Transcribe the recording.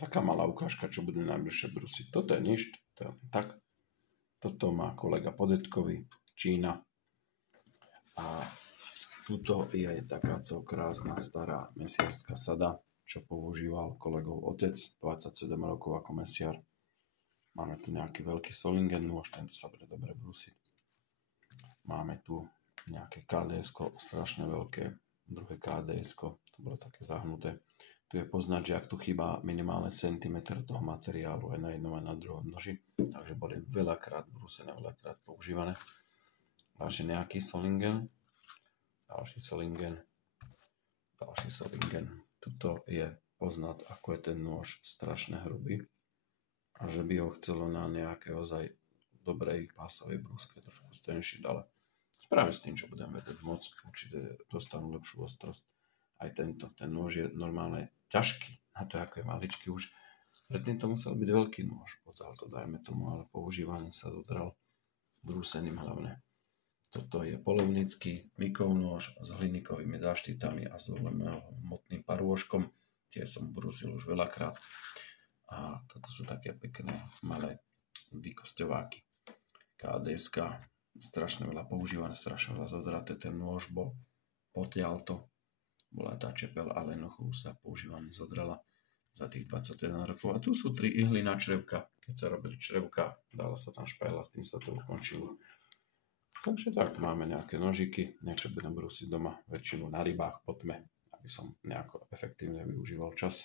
taká malá ukážka, čo budem najbližšie brúsiť. Toto je nič, tak. Toto má kolega Podetkovi, Čína. A tuto je takáto krásna stará mesiarská sada, čo používal kolegov otec, 27 rokov ako mesiar. Máme tu nejaký veľký Solingen nôž, tento sa bude dobre brúsiť. Máme tu nejaké KDS-ko, strašne veľké, druhé KDS-ko, to bolo také zahnuté. Tu je poznať, že ak tu chýba minimálne centimetr toho materiálu aj na jednom aj na druhom noži, takže boli veľakrát brúsené, veľakrát používané. Ďalší nejaký Solingen, ďalší Solingen. Tuto je poznať, ako je ten nôž strašne hrubý a že by ho chcelo na nejaké ozaj dobrej pásovej brúske trošku stenšiť, ale práve s tým, čo budem vedieť môcť, určite dostanú lepšiu ostrosť. Aj ten nôž je normálne ťažký, na to ako je maličký už. Predtým to musel byť veľký nôž, potiaľ to dajme tomu, ale používaním sa dodral brúsením hlavne. Toto je polovnícky Mikov nôž s hliníkovými záštitami a s hmotným parôžkom. Tie som brúsil už veľakrát. A toto sú také pekné malé výkosťováky. KDS-ka, strašne veľa používané, strašne veľa zadraté. Ten nôž bol potiaľto. Bola tá čepel, ale jednoducho sa používaním zodrala za tých 21 rokov. A tu sú 3 ihly na črevka. Keď sa robili črevka, dala sa tam špajla, s tým sa to ukončilo. Takže tak, máme nejaké nožiky, niečo budem brúsiť doma, väčšinu na rybách po tme, aby som nejako efektívne využíval čas.